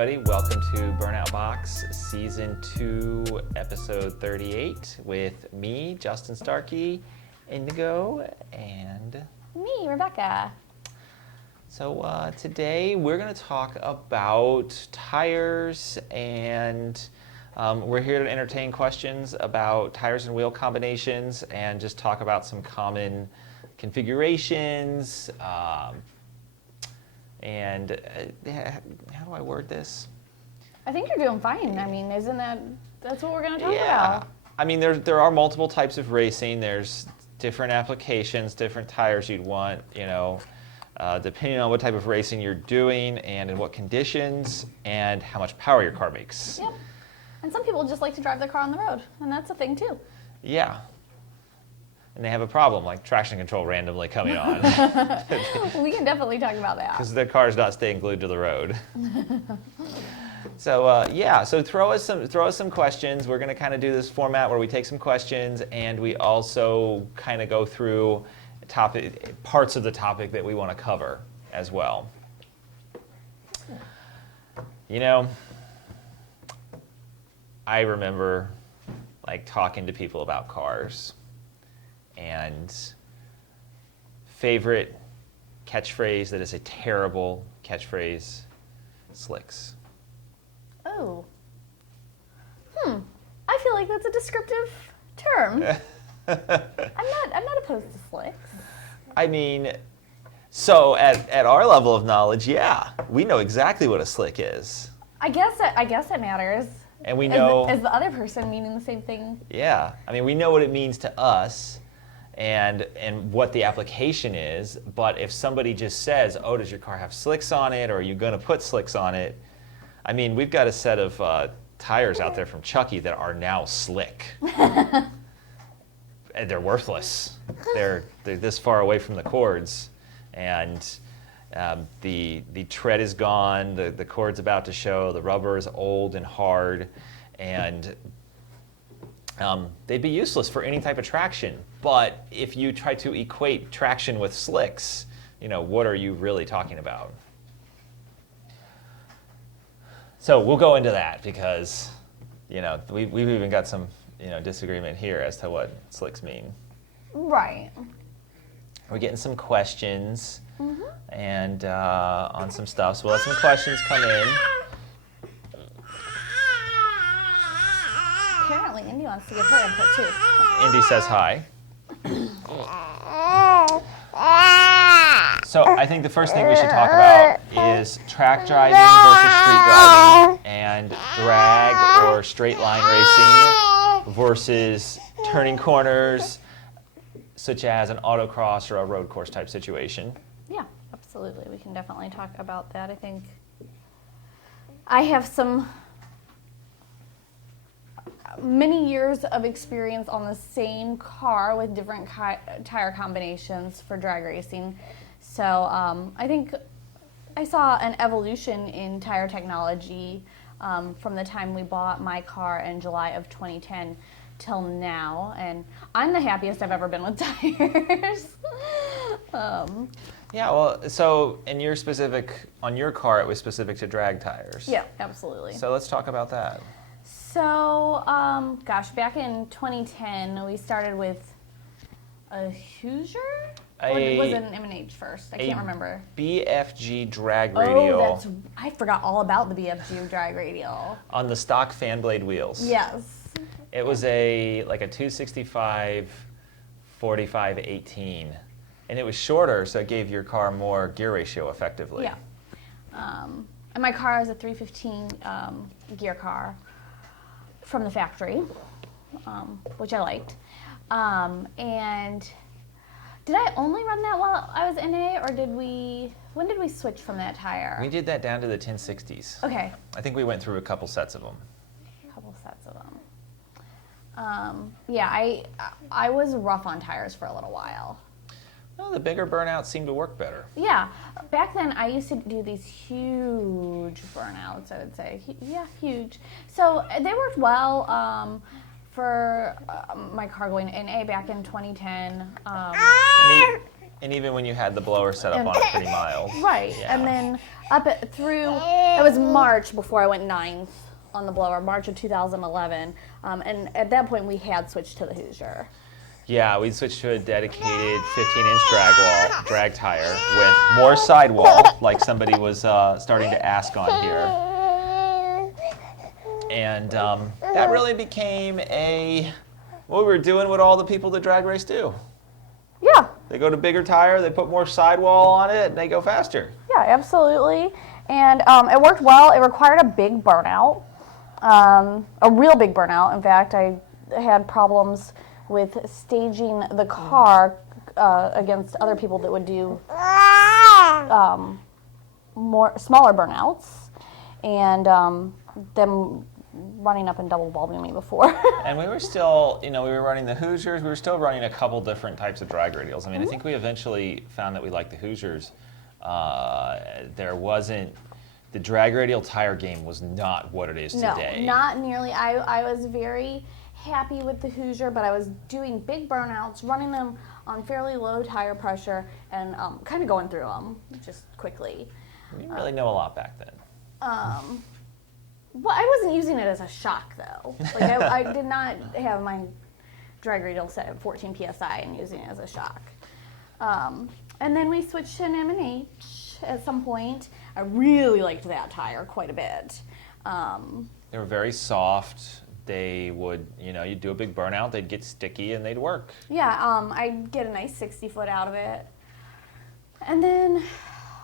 everybody. Welcome to Burnout Box, Season 2, Episode 38, with me, Justin Starkey, Indigo, and... me, Rebecca. So today we're going to talk about tires, and we're here to entertain questions about tires and wheel combinations and just talk about some common configurations. And how do I word this? I think you're doing fine. I mean, that's what we're going to talk Yeah. about? I mean, there are multiple types of racing. There's different applications, different tires you'd want, depending on what type of racing you're doing and in what conditions and how much power your car makes. Yep. And some people just like to drive their car on the road, and that's a thing too. Yeah. And they have a problem, like traction control randomly coming on. We can definitely talk about that. Because their car's not staying glued to the road. So so throw us some questions. We're going to kind of do this format where we take some questions and we also kind of go through parts of the topic that we want to cover as well. I remember talking to people about cars, and favorite catchphrase that is a terrible catchphrase: slicks. Oh. I feel like that's a descriptive term. I'm not opposed to slicks. I mean, so at our level of knowledge, yeah, we know exactly what a slick is. I guess it matters. And we know... Is the other person meaning the same thing? Yeah. I mean, we know what it means to us and what the application is, but if somebody just says, oh, does your car have slicks on it, or are you going to put slicks on it? I mean, we've got a set of tires out there from Chucky that are now slick. And they're worthless. They're this far away from the cords, and the tread is gone, the cord's about to show, the rubber is old and hard, and they'd be useless for any type of traction. But if you try to equate traction with slicks, what are you really talking about? So we'll go into that because, we've even got some, disagreement here as to what slicks mean. Right. We're getting some questions and on some stuff, so we'll let some questions come in. Apparently, Indy wants to give her input too. Indy says hi. So I think the first thing we should talk about is track driving versus street driving, and drag or straight line racing versus turning corners, such as an autocross or a road course type situation. Yeah, absolutely. We can definitely talk about that. I think I have many years of experience on the same car with different tire combinations for drag racing. So I think I saw an evolution in tire technology from the time we bought my car in July of 2010 till now, and I'm the happiest I've ever been with tires. Yeah, well, so on your car, it was specific to drag tires. Yeah, absolutely. So let's talk about that. So, back in 2010, we started with a Hoosier? Or was it an M&H first? I can't remember. BFG drag radial. Oh, I forgot all about the BFG drag radial. On the stock fan blade wheels. Yes. It was a 265 45 18, and it was shorter, so it gave your car more gear ratio effectively. Yeah. And my car is a 315 gear car from the factory, which I liked. And did I only run that while I was NA, or when did we switch from that tire? We did that down to the 1060s. Okay. I think we went through a couple sets of them. I was rough on tires for a little while. Well, the bigger burnouts seem to work better. Yeah. Back then, I used to do these huge burnouts, I would say. Yeah, huge. So they worked well for my car going to NA back in 2010. And even when you had the blower set up on it, pretty mild. Right, Yeah. and then it was March before I went 9th on the blower, March of 2011, and at that point we had switched to the Hoosier. Yeah, we switched to a dedicated 15-inch drag tire with more sidewall, like somebody was starting to ask on here. And that really became what we were doing what all the people that drag race do. Yeah. They go to bigger tire, they put more sidewall on it, and they go faster. Yeah, absolutely. And it worked well. It required a big burnout, a real big burnout. In fact, I had problems with staging the car against other people that would do smaller burnouts, and them running up and double bulbing me before. And we were still, we were running the Hoosiers. We were still running a couple different types of drag radials. I mean, I think we eventually found that we liked the Hoosiers. The drag radial tire game was not what it is today. No, not nearly. I was very happy with the Hoosier, but I was doing big burnouts, running them on fairly low tire pressure, and kind of going through them just quickly. We didn't really know a lot back then. Well, I wasn't using it as a shock, though. Like I did not have my drag radial set at 14 psi and using it as a shock. And then we switched to an M&H at some point. I really liked that tire quite a bit. They were very soft. They would, you'd do a big burnout, they'd get sticky, and they'd work. Yeah, I'd get a nice 60 foot out of it. And then...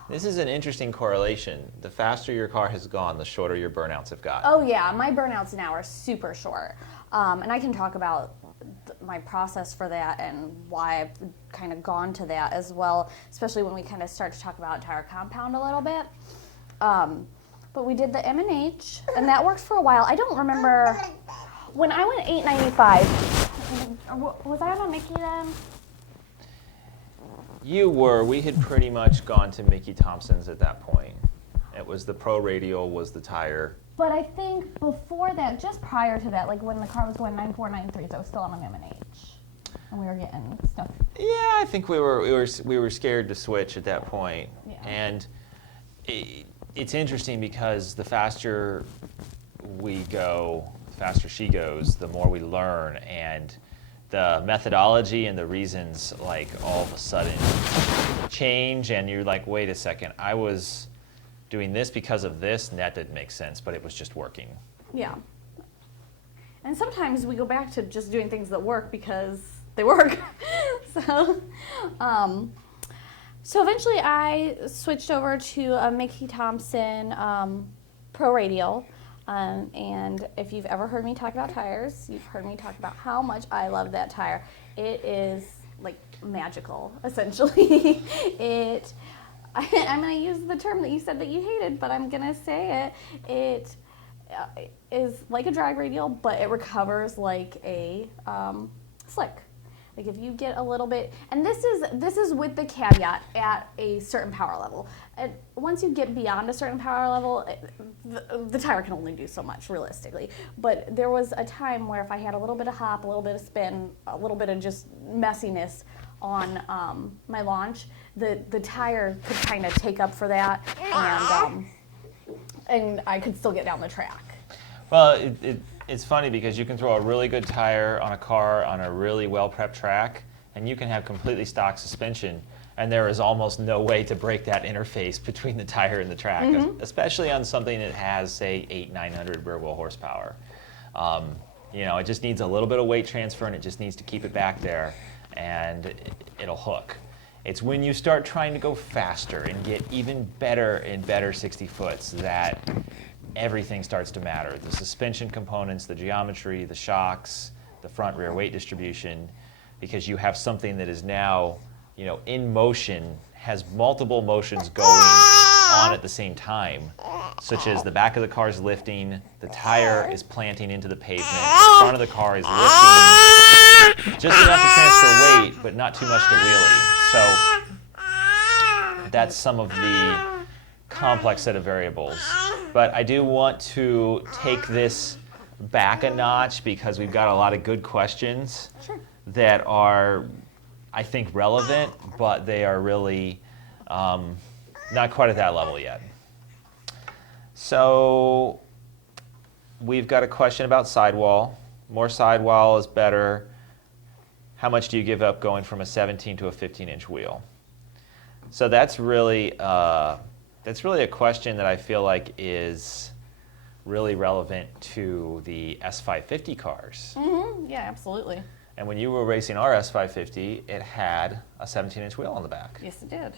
This is an interesting correlation. The faster your car has gone, the shorter your burnouts have gotten. Oh yeah, my burnouts now are super short. And I can talk about my process for that and why I've kind of gone to that as well, especially when we kind of start to talk about tire compound a little bit. But we did the M&H, and that worked for a while. I don't remember, when I went 895, was I on a Mickey then? You were. We had pretty much gone to Mickey Thompson's at that point. It was the Pro Radial was the tire. But I think before that, just prior to that, like when the car was going 9493s, I was still on an M&H, and we were getting stuff. Yeah, I think we were scared to switch at that point. Yeah. And it's interesting because the faster we go, the faster she goes, the more we learn, and the methodology and the reasons like all of a sudden change, and you're like, wait a second, I was doing this because of this, and that didn't make sense, but it was just working. Yeah. And sometimes we go back to just doing things that work because they work. So eventually I switched over to a Mickey Thompson Pro Radial. And if you've ever heard me talk about tires, you've heard me talk about how much I love that tire. It is like magical, essentially. I'm going to use the term that you said that you hated, but I'm going to say it. It is like a drag radial, but it recovers like a slick. Like if you get a little bit, and this is with the caveat at a certain power level. And once you get beyond a certain power level, the tire can only do so much realistically. But there was a time where if I had a little bit of hop, a little bit of spin, a little bit of just messiness on my launch, the tire could kind of take up for that, and I could still get down the track. Well, it's funny because you can throw a really good tire on a car on a really well-prepped track, and you can have completely stock suspension, and there is almost no way to break that interface between the tire and the track, especially on something that has, say, 800-900 rear wheel horsepower. It just needs a little bit of weight transfer, and it just needs to keep it back there, and it'll hook. It's when you start trying to go faster and get even better and better 60 foots that everything starts to matter. The suspension components, the geometry, the shocks, the front rear weight distribution, because you have something that is now, in motion, has multiple motions going on at the same time, such as the back of the car is lifting, the tire is planting into the pavement, the front of the car is lifting, just enough to transfer weight, but not too much to wheelie. So that's some of the complex set of variables. But I do want to take this back a notch because we've got a lot of good questions that are, I think, relevant, but they are really not quite at that level yet. So we've got a question about sidewall. More sidewall is better. How much do you give up going from a 17 to a 15-inch wheel? So that's really a question that I feel like is really relevant to the S550 cars. Mm-hmm. Yeah, absolutely. And when you were racing our S550, it had a 17-inch wheel on the back. Yes, it did.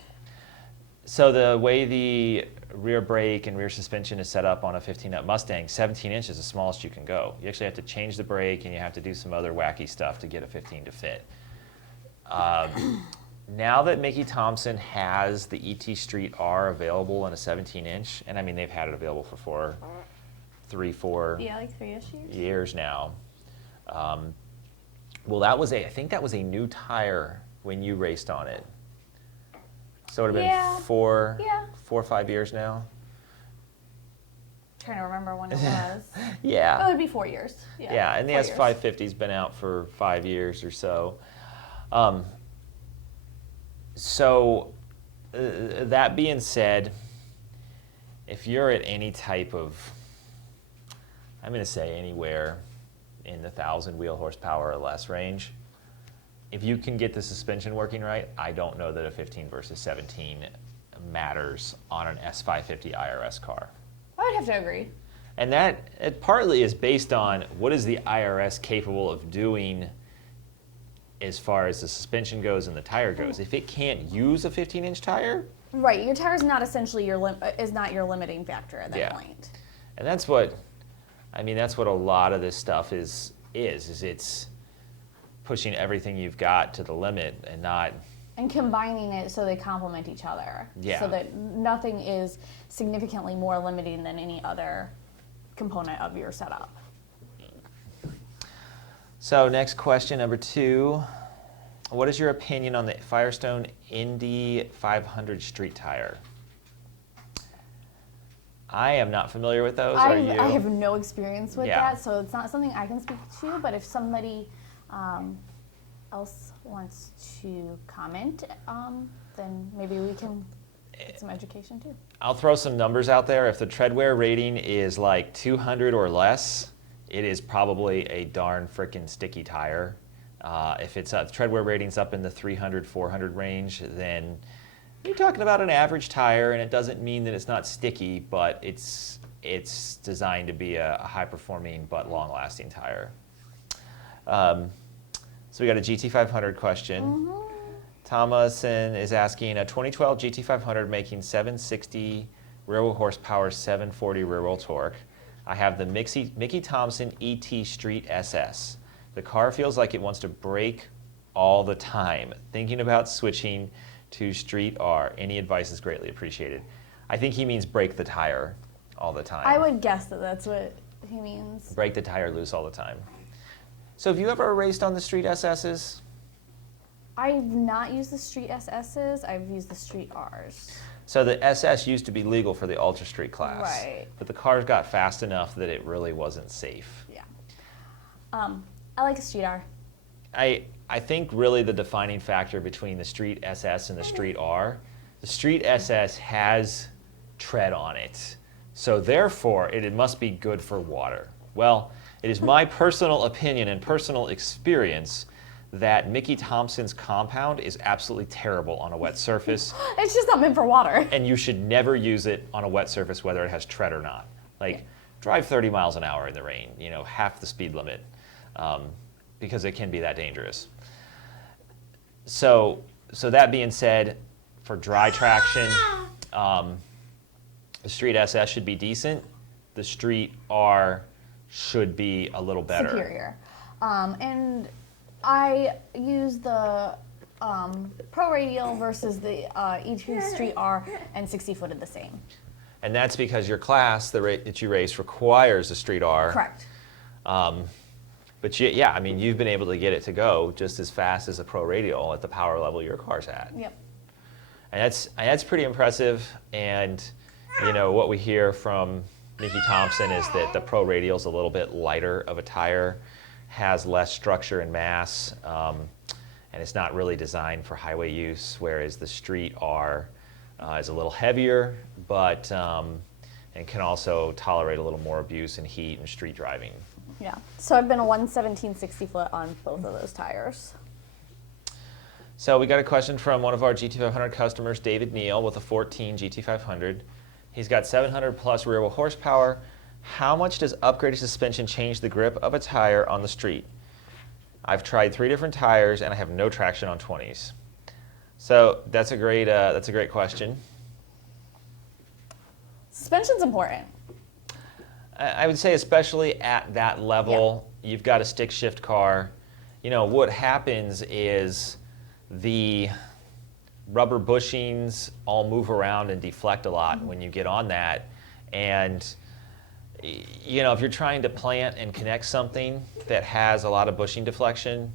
So the way the rear brake and rear suspension is set up on a 15-nut Mustang, 17 inches is the smallest you can go. You actually have to change the brake, and you have to do some other wacky stuff to get a 15 to fit. Now that Mickey Thompson has the ET Street R available in a 17-inch, and I mean they've had it available for 4 Yeah, like 3-ish years. years now. Well, I think that was a new tire when you raced on it. So it would have been 4 or 5 years now. Trying to remember when it was. Yeah. Oh, it would be 4 years. Yeah, and the 4 years. S550's been out for 5 years or so. That being said, if you're at any type of, I'm going to say anywhere in the 1,000 wheel horsepower or less range, if you can get the suspension working right, I don't know that a 15 versus 17 matters on an S550 IRS car. I would have to agree. And that it partly is based on what is the IRS capable of doing as far as the suspension goes and the tire goes. If it can't use a 15-inch tire, Right, your tire is not essentially your limiting factor at that Yeah. point. and that's what a lot of this stuff is it's pushing everything you've got to the limit and not. And combining it so they complement each other. Yeah. So that nothing is significantly more limiting than any other component of your setup. So next question, number 2. What is your opinion on the Firestone Indy 500 street tire? I am not familiar with those. Are you? I have no experience with Yeah. that, so it's not something I can speak to, but if somebody else wants to comment, then maybe we can get some education too. I'll throw some numbers out there. If the treadwear rating is like 200 or less, it is probably a darn frickin' sticky tire. If it's the treadwear rating's up in the 300, 400 range, then you're talking about an average tire, and it doesn't mean that it's not sticky, but it's designed to be a high-performing but long-lasting tire. So we got a GT500 question. Mm-hmm. Thomason is asking, a 2012 GT500 making 760 rear-wheel horsepower, 740 rear-wheel torque. I have the Mickey Thompson ET Street SS. The car feels like it wants to brake all the time. Thinking about switching to Street R. Any advice is greatly appreciated. I think he means break the tire all the time. I would guess that that's what he means. Break the tire loose all the time. So have you ever raced on the Street SS's? I've not used the Street SS's, I've used the Street R's. So the SS used to be legal for the Ultra Street class. Right. But the cars got fast enough that it really wasn't safe. Yeah. I like a Street R. I think really the defining factor between the Street SS and the Street R, the Street SS has tread on it. So therefore, it must be good for water. Well, it is my personal opinion and personal experience that Mickey Thompson's compound is absolutely terrible on a wet surface, It's just not meant for water. and you should never use it on a wet surface, whether it has tread or not. Like, drive 30 miles an hour in the rain, half the speed limit, because it can be that dangerous. So that being said, for dry traction, the Street SS should be decent. The Street R should be a little better. Superior. And I use the Pro Radial versus the E2 Street R, and 60-footed the same. And that's because your class, the rate that you race, requires a Street R. Correct. But you've been able to get it to go just as fast as a Pro Radial at the power level your car's at. Yep. And that's pretty impressive. And what we hear from Mickey Thompson is that the Pro Radial's a little bit lighter of a tire, has less structure and mass, and it's not really designed for highway use, whereas the Street R is a little heavier, but and can also tolerate a little more abuse and heat and street driving. Yeah. So I've been a 117/60 foot on both of those tires. So we got a question from one of our GT500 customers, David Neal, with a 14 GT500. He's got 700 plus rear wheel horsepower. How much does upgraded suspension change the grip of a tire on the street? I've tried 3 different tires and I have no traction on 20s. So that's a great question. Suspension's important. I would say especially at that level, you've got a stick shift car. You know, what happens is the rubber bushings all move around and deflect a lot when you get on that. And, you know, if you're trying to plant and connect something that has a lot of bushing deflection,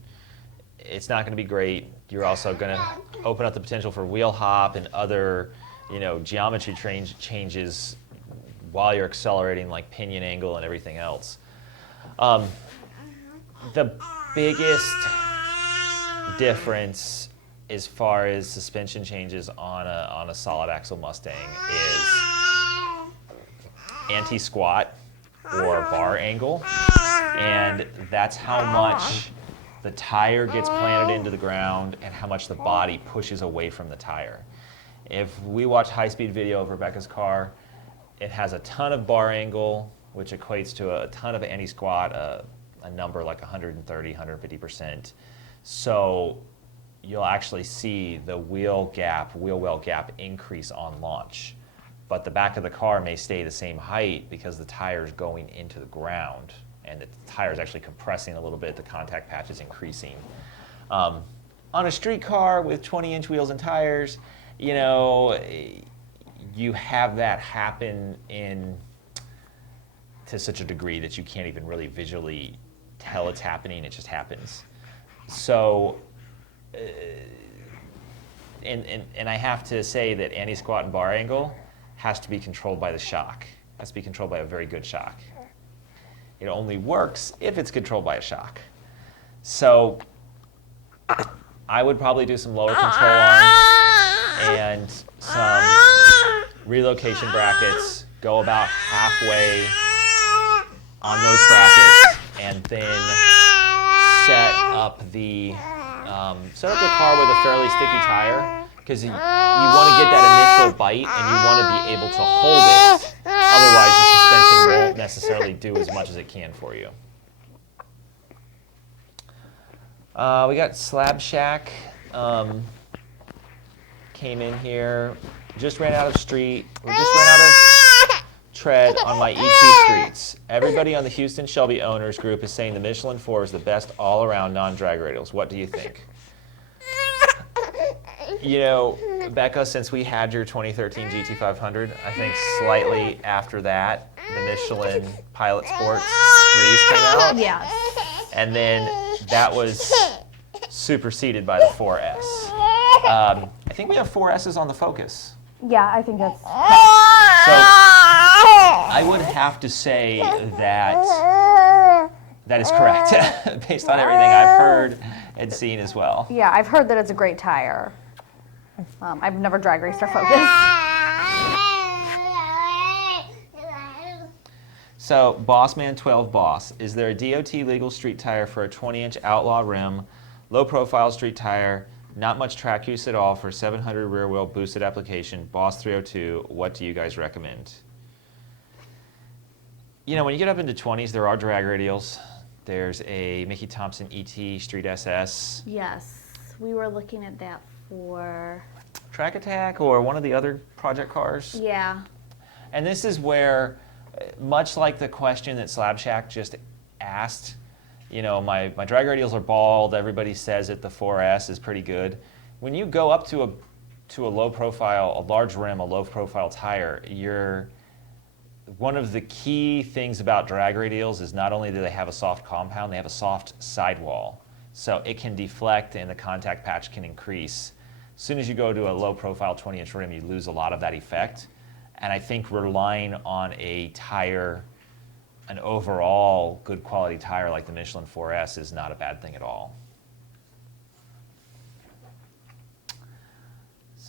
it's not going to be great. You're also going to open up the potential for wheel hop and other, you know, geometry changes while you're accelerating, like pinion angle and everything else. The biggest difference as far as suspension changes on a solid axle Mustang is anti-squat or bar angle, and that's how much the tire gets planted into the ground and how much the body pushes away from the tire. If we watch high-speed video of Rebecca's car, it has a ton of bar angle, which equates to a ton of anti-squat, a number like 130, 150%. So you'll actually see the wheel well gap increase on launch. But the back of the car may stay the same height because the tire is going into the ground and the tire is actually compressing a little bit, the contact patch is increasing. On a street car with 20-inch wheels and tires, you know, you have that happen to such a degree that you can't even really visually tell it's happening, it just happens. So, and I have to say that anti-squat and bar angle has to be controlled by the shock. It has to be controlled by a very good shock. It only works if it's controlled by a shock. So I would probably do some lower control arms and some relocation brackets, go about halfway on those brackets, and then set up the car with a fairly sticky tire, because you want to get that initial bite and you want to be able to hold it. Otherwise, the suspension won't necessarily do as much as it can for you. We got Slab Shack. Came in here, just ran out of street, or just ran out of tread on my ET streets. Everybody on the Houston Shelby owners group is saying the Michelin 4 is the best all-around non-drag radials. What do you think? You know, Becca, since we had your 2013 GT500, I think slightly after that, the Michelin Pilot Sports 3s came out. Yes. And then that was superseded by the 4S. I think we have 4S's on the Focus. Yeah, I think that's. So I would have to say that that is correct, based on everything I've heard and seen as well. Yeah, I've heard that it's a great tire. I've never drag raced our Focus. So, Bossman12 Boss, is there a DOT legal street tire for a 20-inch Outlaw rim, low-profile street tire, not much track use at all for 700 rear wheel boosted application, Boss 302? What do you guys recommend? You know, when you get up into 20s, there are drag radials. There's a Mickey Thompson ET Street SS. Yes, we were looking at that for Track Attack or one of the other project cars. Yeah. And this is where, much like the question that Slab Shack just asked, you know, my drag radials are bald, everybody says that the 4S is pretty good. When you go up to a low profile, a large rim, a low profile tire, one of the key things about drag radials is not only do they have a soft compound, they have a soft sidewall. So it can deflect and the contact patch can increase. As soon as you go to a low profile 20-inch rim, you lose a lot of that effect. And I think relying on a tire, an overall good quality tire like the Michelin 4S is not a bad thing at all.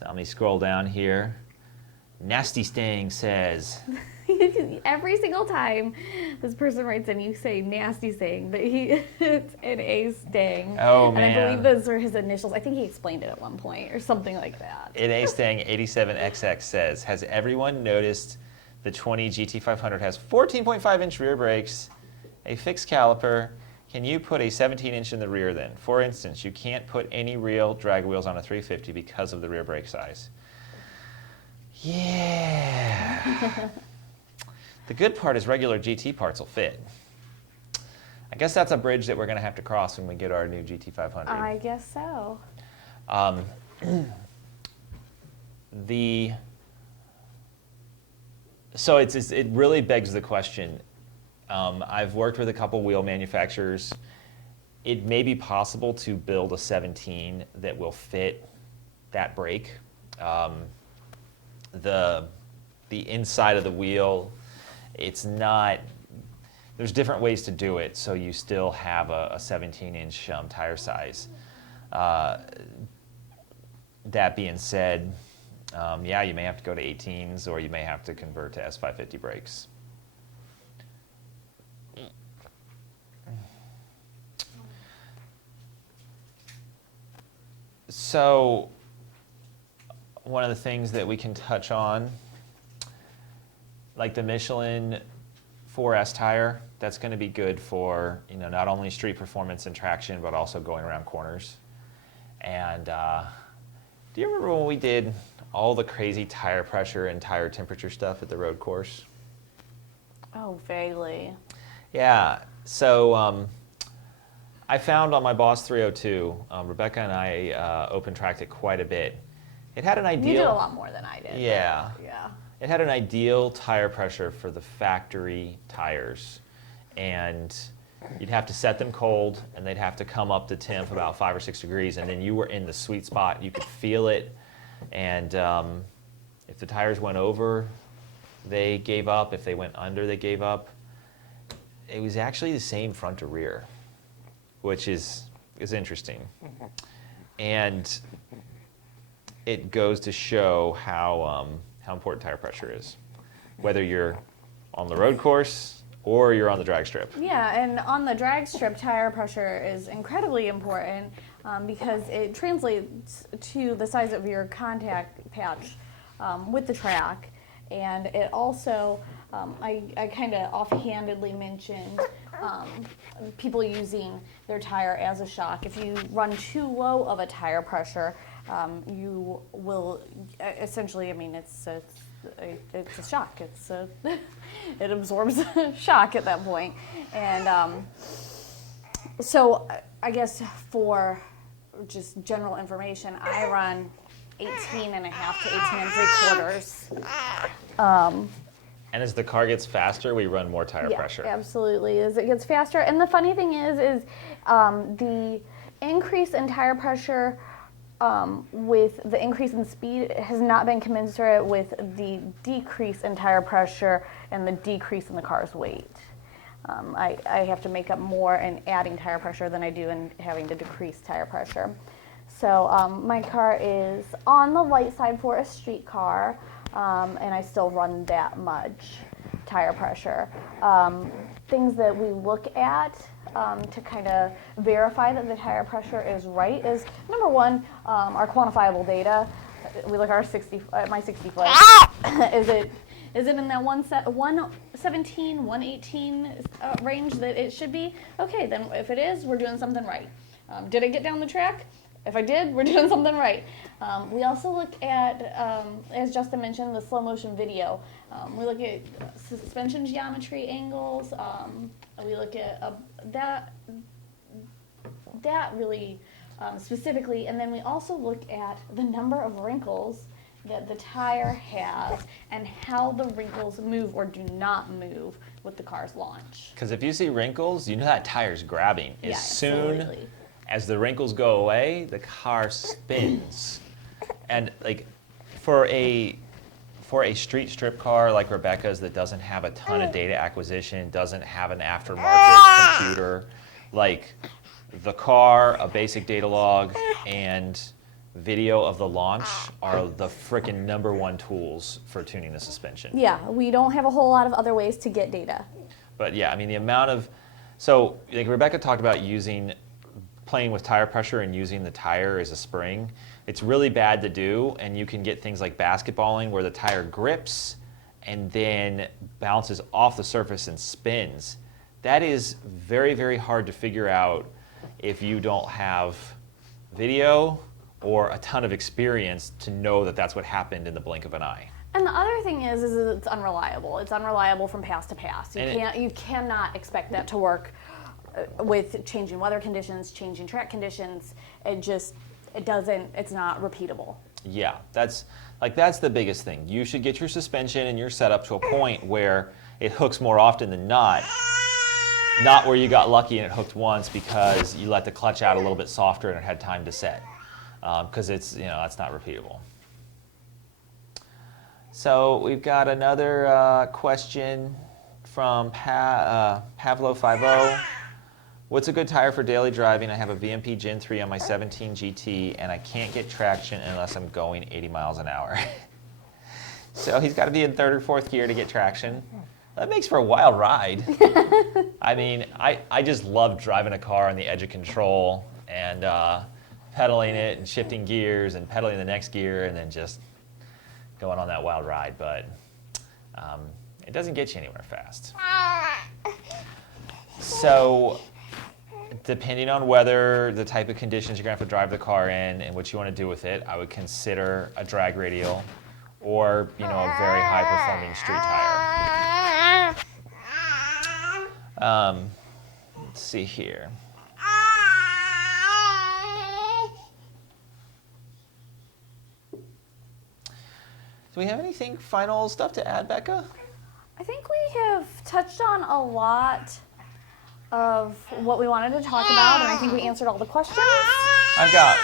So let me scroll down here. Nasty Stang says, Every single time this person writes in, you say nasty Stang, but it's an A Stang. Oh, and man. I believe those are his initials. I think he explained it at one point or something like that. An A Stang 87XX says, has everyone noticed the 20 GT500 has 14.5-inch rear brakes, a fixed caliper? Can you put a 17-inch in the rear then? For instance, you can't put any real drag wheels on a 350 because of the rear brake size. Yeah. The good part is regular GT parts will fit. I guess that's a bridge that we're going to have to cross when we get our new GT500. I guess so. So it really begs the question. I've worked with a couple wheel manufacturers. It may be possible to build a 17 that will fit that brake. The inside of the wheel, it's not, there's different ways to do it, so you still have a 17-inch tire size. That being said, yeah, you may have to go to 18s, or you may have to convert to S550 brakes. So one of the things that we can touch on, like the Michelin 4S tire, that's going to be good for, not only street performance and traction, but also going around corners. And do you remember when we did all the crazy tire pressure and tire temperature stuff at the road course? Oh, vaguely. Yeah. So I found on my Boss 302, Rebecca and I open tracked it quite a bit. It had an ideal. You did a lot more than I did. Yeah. Yeah. It had an ideal tire pressure for the factory tires, and you'd have to set them cold, and they'd have to come up to temp about 5 or 6 degrees, and then you were in the sweet spot. You could feel it, and if the tires went over, they gave up. If they went under, they gave up. It was actually the same front to rear, which is interesting. And it goes to show how important tire pressure is, whether you're on the road course or you're on the drag strip. Yeah, and on the drag strip, tire pressure is incredibly important because it translates to the size of your contact patch with the track. And it also, I kind of offhandedly mentioned people using their tire as a shock. If you run too low of a tire pressure, you will essentially, it's a shock. It absorbs shock at that point. And so I guess for just general information, I run 18 and a half to 18 and 3/4. And as the car gets faster, we run more tire pressure. Absolutely. As it gets faster. And the funny thing is the increase in tire pressure with the increase in speed has not been commensurate with the decrease in tire pressure and the decrease in the car's weight. I have to make up more in adding tire pressure than I do in having to decrease tire pressure. So my car is on the light side for a street car, and I still run that much tire pressure. Things that we look at to kind of verify that the tire pressure is right is, number one, our quantifiable data. We look at my 60 foot. Is it in that 117, 118 range that it should be? Okay, then if it is, we're doing something right. Did I get down the track? If I did, we're doing something right. We also look at, as Justin mentioned, the slow motion video. We look at suspension geometry angles. We look at that really specifically, and then we also look at the number of wrinkles that the tire has and how the wrinkles move or do not move with the car's launch. Because if you see wrinkles, you know that tire's grabbing. As soon absolutely. as the wrinkles go away, the car spins. And like for a street strip car like Rebecca's that doesn't have a ton of data acquisition, doesn't have an aftermarket computer, like the car, a basic data log, and video of the launch are the frickin' #1 tools for tuning the suspension. Yeah, we don't have a whole lot of other ways to get data. But yeah, I mean the amount of, so like Rebecca talked about playing with tire pressure and using the tire as a spring. It's really bad to do, and you can get things like basketballing where the tire grips and then bounces off the surface and spins. That is very, very hard to figure out if you don't have video or a ton of experience to know that that's what happened in the blink of an eye. And the other thing is it's unreliable. It's unreliable from pass to pass. You cannot expect that to work with changing weather conditions, changing track conditions. It's not repeatable. Yeah, that's the biggest thing. You should get your suspension and your setup to a point where it hooks more often than not where you got lucky and it hooked once because you let the clutch out a little bit softer and it had time to set, because that's not repeatable. So we've got another question from Pavlo50. What's a good tire for daily driving? I have a VMP Gen 3 on my 17 GT and I can't get traction unless I'm going 80 miles an hour. So he's got to be in third or fourth gear to get traction. That makes for a wild ride. I mean, I just love driving a car on the edge of control and pedaling it and shifting gears and pedaling the next gear and then just going on that wild ride. But it doesn't get you anywhere fast. So depending on whether the type of conditions you're going to have to drive the car in and what you want to do with it, I would consider a drag radial or a very high performing street tire. Let's see here. Do we have anything final stuff to add, Becca? I think we have touched on a lot of what we wanted to talk about, and I think we answered all the questions. I've got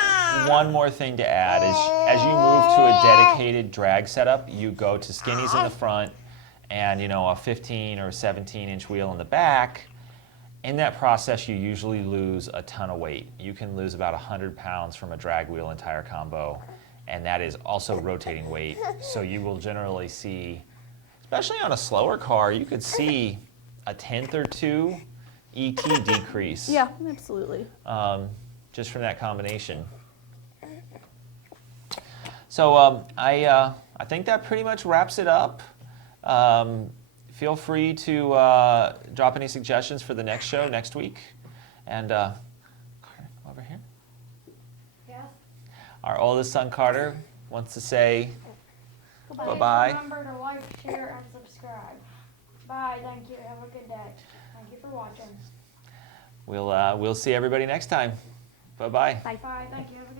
one more thing to add. As you move to a dedicated drag setup, you go to skinnies in the front and a 15 or 17-inch wheel in the back. In that process, you usually lose a ton of weight. You can lose about 100 pounds from a drag wheel and tire combo, and that is also rotating weight. So you will generally see, especially on a slower car, you could see a tenth or two ET decrease. Yeah, absolutely. Just from that combination. So I think that pretty much wraps it up. Feel free to drop any suggestions for the next show next week. And Carter, over here. Yes. Our oldest son, Carter, wants to say Please bye-bye. Remember to like, share, and subscribe. Bye. Thank you. Have a good day. Thank you for watching. We'll see everybody next time. Bye-bye. Bye. Bye. Thank you. Have a good day.